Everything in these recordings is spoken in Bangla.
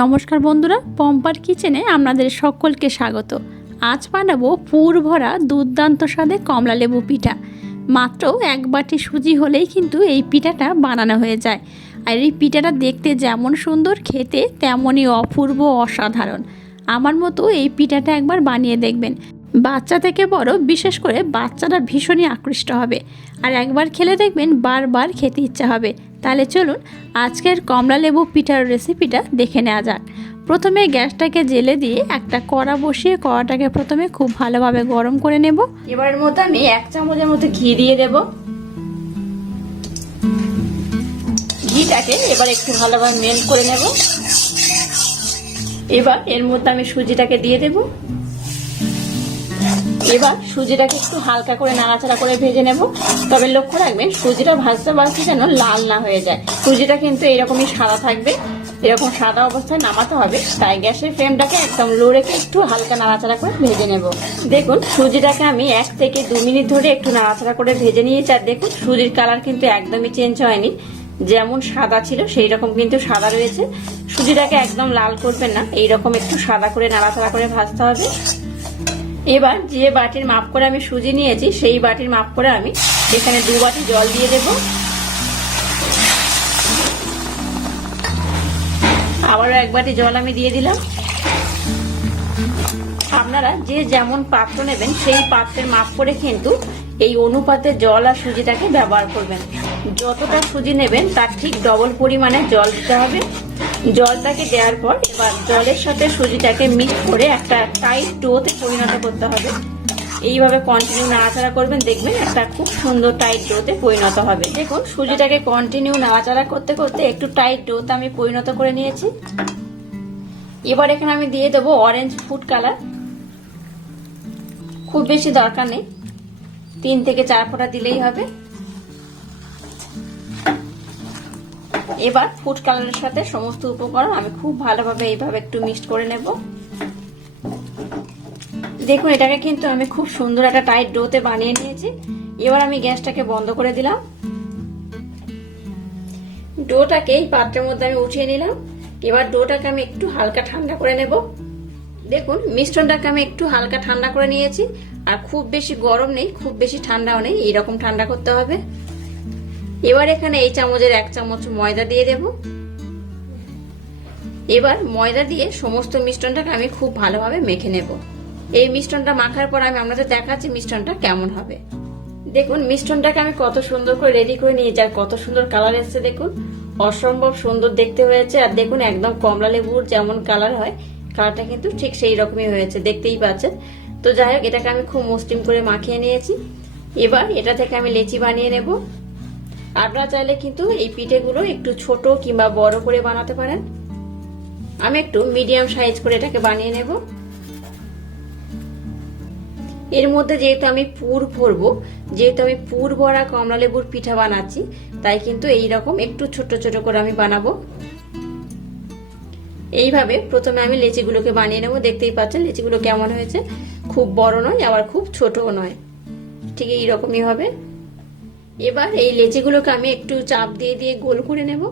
নমস্কার বন্ধুরা, পম্পার কিচেনে আপনাদের সকলকে স্বাগত। আজ বানাবো পুর ভরা দুর্দান্ত স্বাদে কমলালেবু পিঠা। মাত্র এক বাটি সুজি হলেই কিন্তু এই পিঠাটা বানানো হয়ে যায়। আর এই পিঠাটা দেখতে যেমন সুন্দর, খেতে তেমনই অপূর্ব, অসাধারণ। আমার মতো এই পিঠাটা একবার বানিয়ে দেখবেন। বাচ্চা থেকে বড়, বিশেষ করে বাচ্চারা ভীষণই আকৃষ্ট হবে। আর একবার খেলে দেখবেন বারবার খেতে ইচ্ছা হবে। তাহলে চলুন আজকের কমলালেবু পিঠার রেসিপিটা দেখে নেওয়া যাক। প্রথমে গ্যাসটাকে জেলে দিয়ে একটা কড়া বসিয়ে কড়াটাকে প্রথমে খুব ভালোভাবে গরম করে নেব। এবারের মধ্যে আমি 1 চামচের মতো ঘি দিয়ে দেব। ঘিটাকে এবার একটু ভালোভাবে মেল্ট করে নেব। এবার এর মধ্যে আমি সুজিটাকে দিয়ে দেব। এবার সুজিটাকে একটু হালকা করে নাড়াচাড়া করে ভেজে নেব। তবে লক্ষ্য রাখবেন সুজিটা ভাজতে ভাজতে যেন লাল না হয়ে যায়। সুজিটা কিন্তু এরকমই সাদা থাকবে, এরকম সাদা অবস্থায় নামাতে হবে। তাই গ্যাসের ফ্লেমটাকে একদম লো রেখে একটু হালকা নাড়াচাড়া করে ভেজে নেব। দেখুন সুজিটাকে আমি 1 থেকে 2 মিনিট ধরে একটু নাড়াচাড়া করে ভেজে নিয়েছি। আর দেখুন সুজির কালার কিন্তু একদমই চেঞ্জ হয়নি, যেমন সাদা ছিল সেই রকম কিন্তু সাদা রয়েছে। সুজিটাকে একদম লাল করবেন না, এইরকম একটু সাদা করে নাড়াচাড়া করে ভাজতে হবে। এবার যে বাটির মাপ করে আমি সুজি নিয়েছি সেই বাটির মাপ করে আমি এখানে 2 বাটি জল দিয়ে দেব। আবারও 1 বাটি জল আমি দিয়ে দিলাম। আপনারা যে যেমন পাত্র নেবেন সেই পাত্রের মাপ করে কিন্তু এই অনুপাতে জল আর সুজিটাকে ব্যবহার করবেন। যতটা সুজি নেবেন তার ঠিক ডবল পরিমাণে জল দিতে হবে। জলটাকে দেওয়ার পর এবার জলের সাথে সুজিটাকে মিক্স করে একটা টাইট ডোতে পরিণত করতে হবে। এইভাবে কন্টিনিউ নাড়াচাড়া করবেন, দেখবেন একটা খুব সুন্দর টাইট ডোতে পরিণত হবে। দেখুন সুজিটাকে কন্টিনিউ নাড়াচাড়া করতে করতে একটু টাইট ডোতে আমি পরিণত করে নিয়েছি। এবার এখানে আমি দিয়ে দেবো অরেঞ্জ ফুড কালার। খুব বেশি দরকার নেই, 3 থেকে 4 ফোঁটা দিলেই হবে। এবার ফুড কালারের সাথে সমস্ত উপকরণ আমি খুব ভালোভাবে এইভাবে একটু মিক্সড করে নেব। দেখুন এটাকে কিন্তু আমি খুব সুন্দর একটা টাইট ডোতে বানিয়ে নিয়েছি। এবার আমি গ্যাসটাকে বন্ধ করে দিলাম। ডোটাকে এই পাত্রের মধ্যে আমি উঠিয়ে নিলাম। এবার ডোটাকে আমি একটু হালকা ঠান্ডা করে নেব। দেখুন মিশ্রণটাকে আমি একটু হালকা ঠান্ডা করে নিয়েছি। আর খুব বেশি গরম নেই, খুব বেশি ঠান্ডাও নেই, এইরকম ঠান্ডা করতে হবে। এবার এখানে এই চামচের 1 চামচ ময়দা দিয়ে দেব। এবার ময়দা দিয়ে সমস্ত মিশ্রণটাকে আমি খুব ভালোভাবে মেখে নেব। এই মিশ্রণটা মাখার পর আমি আপনাদের দেখাচ্ছি মিশ্রণটা কেমন হবে। দেখুন মিশ্রণটাকে আমি কত সুন্দর করে রেডি করে নিয়েছি আর কত সুন্দর কালার এসেছে। দেখুন অসম্ভব সুন্দর দেখতে হয়েছে। আর দেখুন একদম কমলা লেবুর যেমন কালার হয়, কালারটা কিন্তু ঠিক সেই রকমই হয়েছে, দেখতেই পাচ্ছেন। তো যাই হোক এটাকে আমি খুব মসৃণ করে মাখিয়ে নিয়েছি। এবার এটা থেকে আমি লেচি বানিয়ে নেব। আপনারা চাইলে কিন্তু এই পিঠেগুলো একটু ছোট কিংবা বড় করে বানাতে পারেন। আমি একটু মিডিয়াম সাইজ করে এটাকে বানিয়ে নেব। এর মধ্যে যেহেতু আমি পুর ভরবো, যেহেতু আমি পুর ভরা কমলালেবুর পিঠা বানাচ্ছি, তাই কিন্তু এইরকম একটু ছোট ছোট করে আমি বানাবো। এইভাবে প্রথমে আমি লেচিগুলোকে বানিয়ে নেব। দেখতেই পাচ্ছেন লেচিগুলো কেমন হয়েছে, খুব বড় নয় আবার খুব ছোটও নয়, ঠিক এইরকমই হবে। এবার এই লেচিগুলোকে আমি একটু চাপ দিয়ে দিয়ে গোল করে নেব।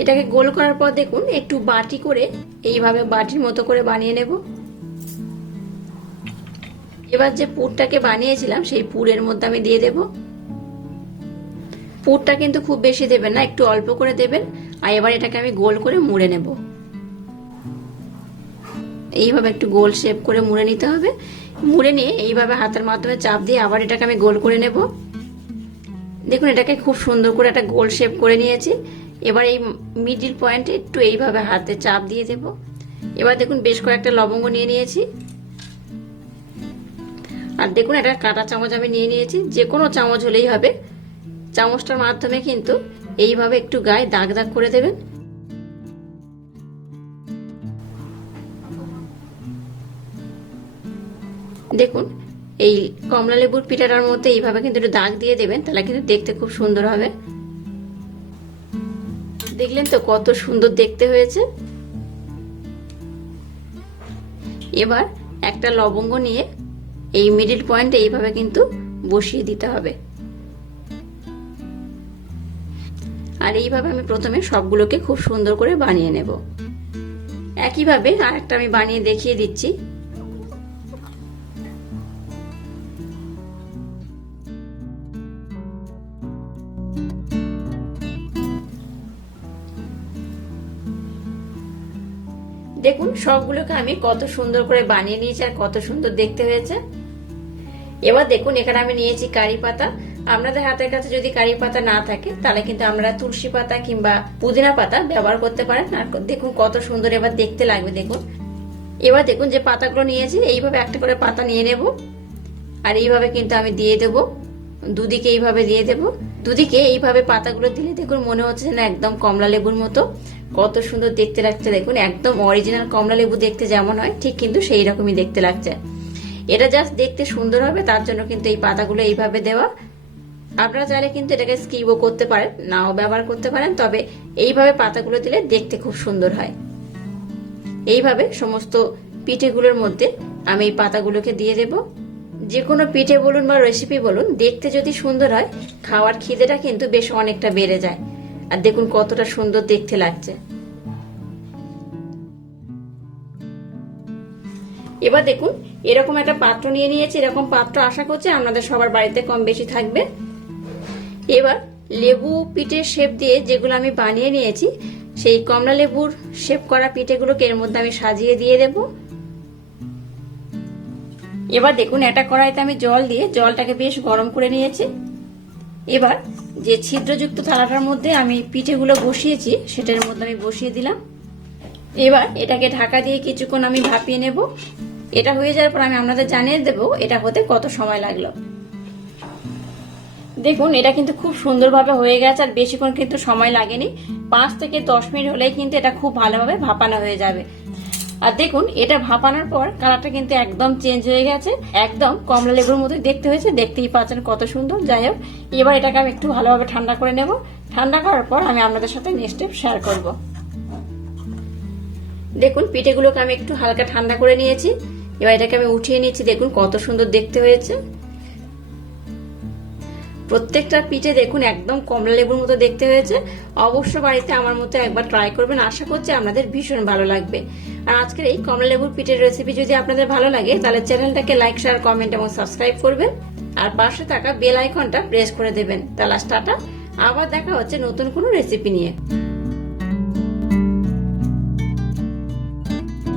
এটাকে গোল করার পর দেখুন একটু বাটি করে এইভাবে বাটির মতো করে বানিয়ে নেব। এবার যে পুরটাকে বানিয়েছিলাম সেই পুরের মধ্যে আমি দিয়ে দেব। পুরটা কিন্তু খুব বেশি দেবেন না, একটু অল্প করে দেবেন। আর এবার এটাকে আমি গোল করে মুড়ে নেব। এইভাবে একটু গোল শেপ করে মুড়ে নিতে হবে। মুড়ে নিয়ে এইভাবে হাতের মাধ্যমে চাপ দিয়ে আবার এটাকে আমি গোল করে নেব। দেখুন এটাকে খুব সুন্দর করে একটা গোল শেপ করে নিয়েছি। এবার এই মিডিল পয়েন্টে একটু এইভাবে হাতে চাপ দিয়ে দেব। এবার দেখুন বেশ কয়েকটা লবঙ্গ নিয়ে নিয়েছি। আর দেখুন এটা কাঁটা চামচ আমি নিয়ে নিয়েছি, যে কোনো চামচ হলেই হবে। চামচটার মাধ্যমে কিন্তু এইভাবে একটু গায়ে দাগ দাগ করে দেবেন। দেখুন এই কমলা লেবুর পিঠাটার মধ্যে এইভাবে কিন্তু একটু দাগ দিয়ে দেবেন, তাহলে কিন্তু দেখতে খুব সুন্দর হবে। দেখলেন তো কত সুন্দর দেখতে হয়েছে। এবার একটা লবঙ্গ নিয়ে এই মিডিল পয়েন্টে এইভাবে কিন্তু বসিয়ে দিতে হবে। আর এইভাবে আমি প্রথমে সবগুলোকে খুব সুন্দর করে বানিয়ে নেব। একইভাবে আরেকটা আমি বানিয়ে দেখিয়ে দিচ্ছি। দেখুন সবগুলোকে আমি কত সুন্দর করে বানিয়ে নিয়েছি আর কত সুন্দর দেখতে হয়েছে। এবার দেখুন এখানে আমি নিয়েছি কারি পাতা। আপনাদের হাতের কাছে যদি কারি পাতা না থাকে তাহলে কিন্তু আমরা তুলসী পাতা কিংবা পুদিনা পাতা ব্যবহার করতে পারেন। আর দেখুন কত সুন্দর এবার দেখতে লাগবে। দেখুন এবার দেখুন যে পাতাগুলো নিয়েছি এইভাবে একটা করে পাতা নিয়ে নেব আর এইভাবে কিন্তু আমি দিয়ে দেবো, দুদিকে এইভাবে দিয়ে দেবো। দুদিকে এইভাবে পাতাগুলো দিলে দেখুন মনে হচ্ছে না একদম কমলা লেবুর মতো কত সুন্দর দেখতে লাগছে। দেখুন একদম অরিজিনাল কমলা লেবু দেখতে যেমন হয় ঠিক কিন্তু সেই রকমই দেখতে লাগছে। এটা জাস্ট দেখতে সুন্দর হবে তার জন্য কিন্তু এই পাতাগুলো এইভাবে দেওয়া। আপনারা চাইলে কিন্তু এটাকে স্কিপও করতে পারেন, নাও ব্যবহার করতে পারেন, তবে এইভাবে পাতাগুলো দিলে দেখতে খুব সুন্দর হয়। এইভাবে সমস্ত পিঠেগুলোর মধ্যে আমি এই পাতাগুলোকে দিয়ে দেব। যে কোনো পিঠে বলুন বা রেসিপি বলুন দেখতে যদি সুন্দর হয় খাওয়ার খিদেটা কিন্তু বেশ অনেকটা বেড়ে যায়। আর দেখুন কতটা সুন্দর দেখতে লাগছে। এবার দেখুন এরকম একটা পাত্র নিয়ে নিয়েছি। এরকম পাত্র আশা করছি আপনাদের সবার বাড়িতে কম বেশি থাকবে। এবার লেবু পিঠের শেপ দিয়ে যেগুলো আমি বানিয়ে নিয়েছি সেই কমলা লেবুর শেপ করা পিঠেগুলোকে এর মধ্যে আমি সাজিয়ে দিয়ে দেব। এবার দেখুন একটা কড়াইতে আমি জল দিয়ে জলটাকে বেশ গরম করে নিয়েছি। এবার যে ছিদ্রযুক্ত থালাটার মধ্যে আমি পিঠেগুলো বসিয়েছি সেটার মধ্যে আমি বসিয়ে দিলাম। এবার এটাকে ঢাকা দিয়ে কিছুক্ষণ আমি ভাপিয়ে নেব। এটা হয়ে যাওয়ার পর আমি আপনাদের জানিয়ে দেব এটা হতে কত সময় লাগলো। দেখুন এটা কিন্তু খুব সুন্দরভাবে হয়ে গেছে আর বেশিক্ষণ কিন্তু সময় লাগেনি। 5 থেকে 10 মিনিট হলেই কিন্তু এটা খুব ভালোভাবে ভাপানো হয়ে যাবে। আর দেখুন এটা ভাপানোর পর কালারটা কিন্তু একদম চেঞ্জ হয়ে গেছে, একদম কমলা লেবুর মতোই দেখতে হয়েছে। দেখতেই পাচ্ছেন কত সুন্দর। যাই হোক এবার এটাকে আমি একটু ভালোভাবে ঠান্ডা করে নেব। ঠান্ডা করার পর আমি আপনাদের সাথে নেক্সট স্টেপ শেয়ার করব। দেখুন পিঠেগুলোকে আমি একটু হালকা ঠান্ডা করে নিয়েছি। এবার এটাকে আমি উঠিয়ে নিয়েছি। দেখুন কত সুন্দর দেখতে হয়েছে। প্রত্যেকটা পিঠে দেখুন একদম কমলা লেবুর মতো দেখতে হয়েছে। অবশ্য বাড়িতে আমার মতো একবার ট্রাই করবেন, আশা করছি আপনাদের ভীষণ ভালো লাগবে। আর আজকের এই কমলা লেবুর পিঠের রেসিপি যদি আপনাদের ভালো লাগে তাহলে চ্যানেলটাকে লাইক, শেয়ার, কমেন্ট এবং সাবস্ক্রাইব করবেন আর পাশে থাকা বেল আইকনটা প্রেস করে দেবেন। তাহলে টাটা, আবার দেখা হচ্ছে নতুন কোনো রেসিপি নিয়ে।